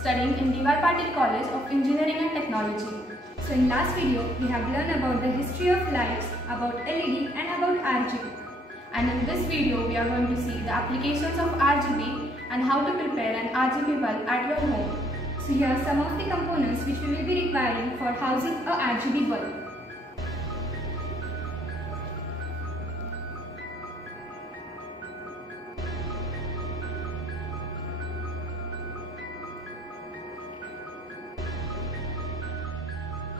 studying in D.Y. Patil College of Engineering and Technology. So in last video, we have learned about the history of lights, about LED and about RGB. And in this video, we are going to see the applications of RGB and how to prepare an RGB bulb at your home. So here are some of the components which we will be requiring for housing a RGB bulb.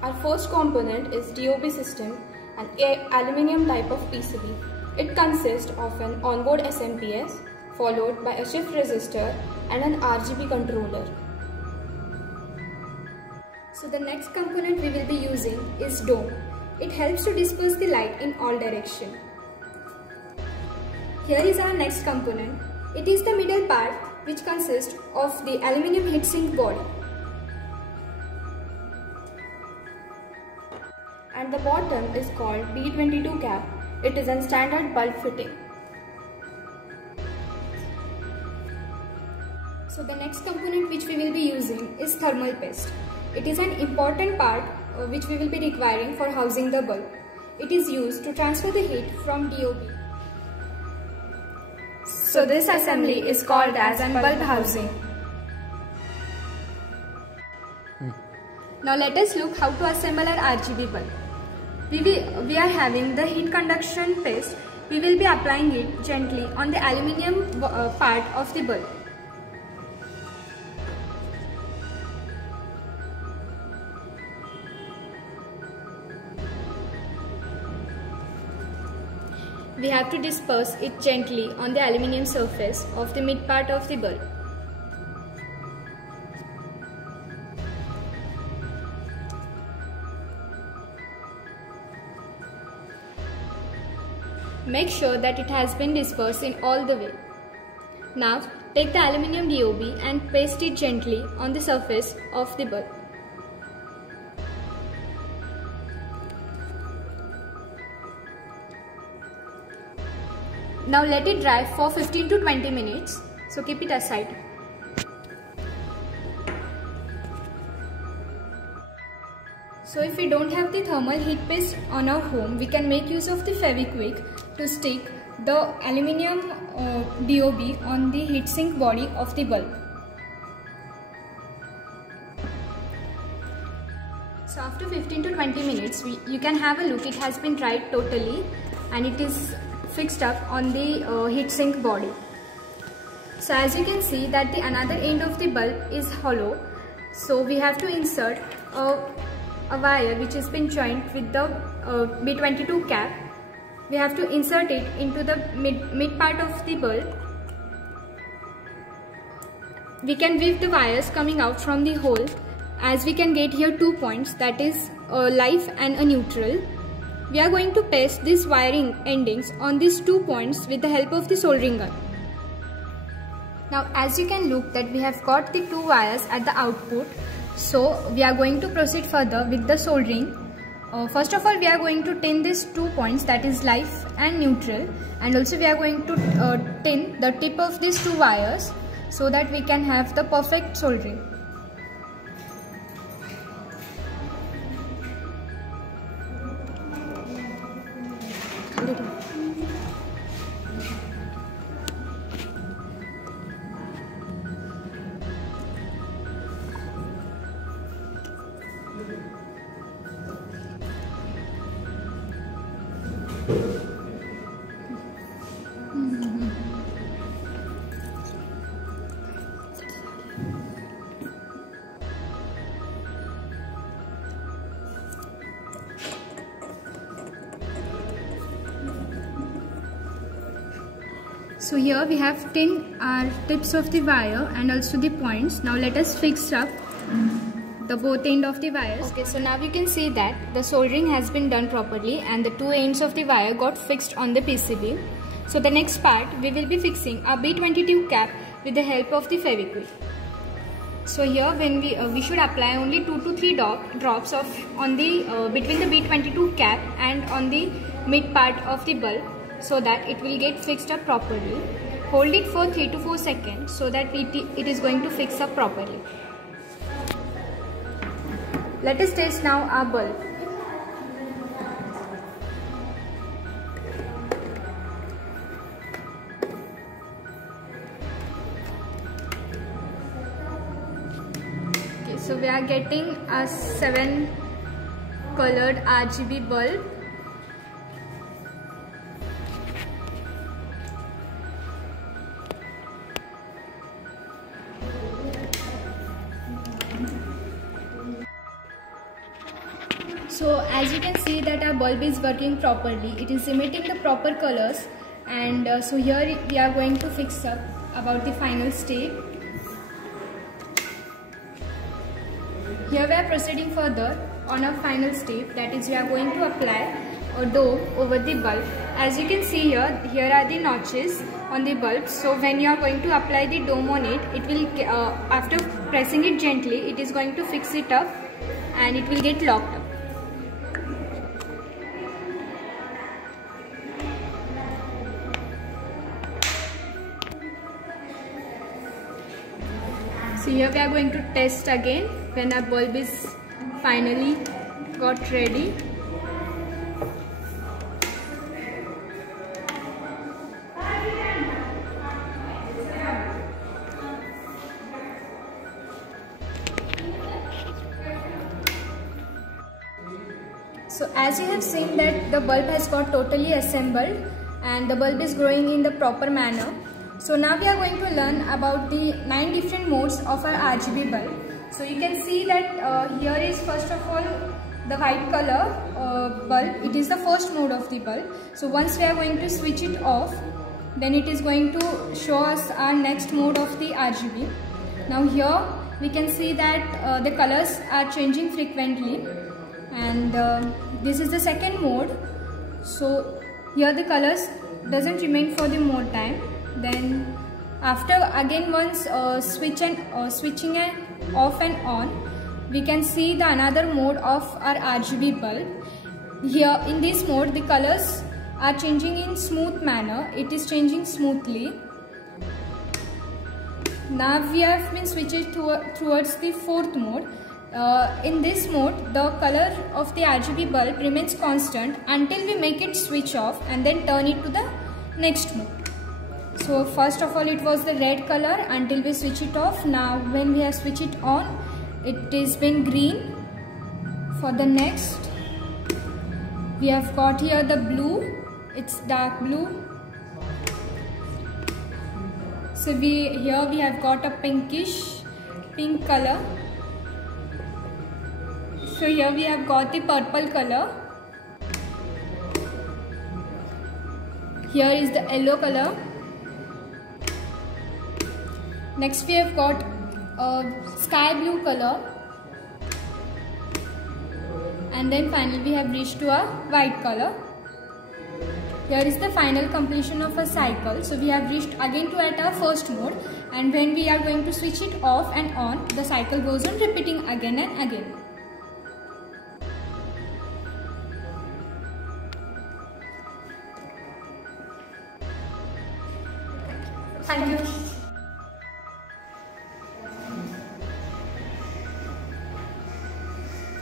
Our first component is DOB system, an aluminium type of PCB. It consists of an onboard SMPS followed by a shift resistor and an RGB controller. So the next component we will be using is dome. It helps to disperse the light in all directions. Here is our next component. It is the middle part which consists of the aluminium heatsink body. And the bottom is called B22 cap. It is a standard bulb fitting. So the next component which we will be using is thermal paste. It is an important part which we will be requiring for housing the bulb. It is used to transfer the heat from DOB. So this assembly is called as a bulb housing. Now let us look how to assemble our RGB bulb. We are having the heat conduction paste. We will be applying it gently on the aluminium part of the bulb. We have to disperse it gently on the aluminium surface of the mid part of the bulb. Make sure that it has been dispersed in all the way. Now take the aluminium DOB and paste it gently on the surface of the bulb. Now let it dry for 15 to 20 minutes. So keep it aside. So if we don't have the thermal heat paste on our home, we can make use of the Fevikwik to stick the aluminium DOB on the heatsink body of the bulb. So after 15 to 20 minutes, you can have a look. It has been dried totally and it is fixed up on the heatsink body. So as you can see that the another end of the bulb is hollow. So we have to insert a wire which has been joined with the B22 cap. We have to insert it into the mid part of the bulb. We can weave the wires coming out from the hole, as we can get here 2 points, that is a live and a neutral. We are going to paste these wiring endings on these 2 points with the help of the soldering gun. Now as you can look that we have got the 2 wires at the output. So we are going to proceed further with the soldering. First of all, we are going to tin these 2 points, that is live and neutral, and also we are going to tin the tip of these 2 wires so that we can have the perfect soldering. So here we have tin our tips of the wire and also the points. Now let us fix up the both end of the wires. Okay, so now you can see that the soldering has been done properly and the 2 ends of the wire got fixed on the PCB. So the next part we will be fixing a B22 cap with the help of the Fevikwik. So here when we should apply only 2 to 3 drops of on the between the B22 cap and on the mid part of the bulb, so that it will get fixed up properly. Hold it for 3 to 4 seconds so that it is going to fix up properly. Let us test now our bulb. Okay, so we are getting a 7 colored RGB bulb. So as you can see that our bulb is working properly, it is emitting the proper colors, and so here we are going to fix up about the final step. Here we are proceeding further on our final step, that is we are going to apply a dough over the bulb. As you can see here are the notches on the bulb. So when you are going to apply the dough on it, it will after pressing it gently, it is going to fix it up and it will get locked up. So here we are going to test again when our bulb is finally got ready. So as you have seen that the bulb has got totally assembled and the bulb is growing in the proper manner. So now we are going to learn about the 9 different modes of our RGB bulb. So you can see that here is first of all the white color bulb. It is the first mode of the bulb. So once we are going to switch it off, then it is going to show us our next mode of the RGB. Now here we can see that the colors are changing frequently, and this is the second mode. So here the colors doesn't remain for the more time. Then after again once switching it off and on, we can see the another mode of our RGB bulb. Here in this mode the colors are changing in smooth manner. It is changing smoothly. Now we have been switched towards the fourth mode. In this mode the color of the RGB bulb remains constant until we make it switch off and then turn it to the next mode. So first of all it was the red color until we switch it off. Now when we have switched it on, it is been green. For the next we have got here the blue, it's dark blue. So here we have got a pink color. So here we have got the purple color. Here is the yellow color. Next we have got sky blue color, and then finally we have reached to a white color. Here is the final completion of a cycle. So we have reached again to at our first mode, and when we are going to switch it off and on, the cycle goes on repeating again and again. Thank you.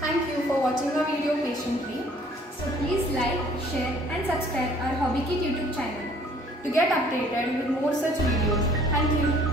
Thank you for watching our video patiently. So please like, share and subscribe our HobbyKit YouTube channel to get updated with more such videos. Thank you.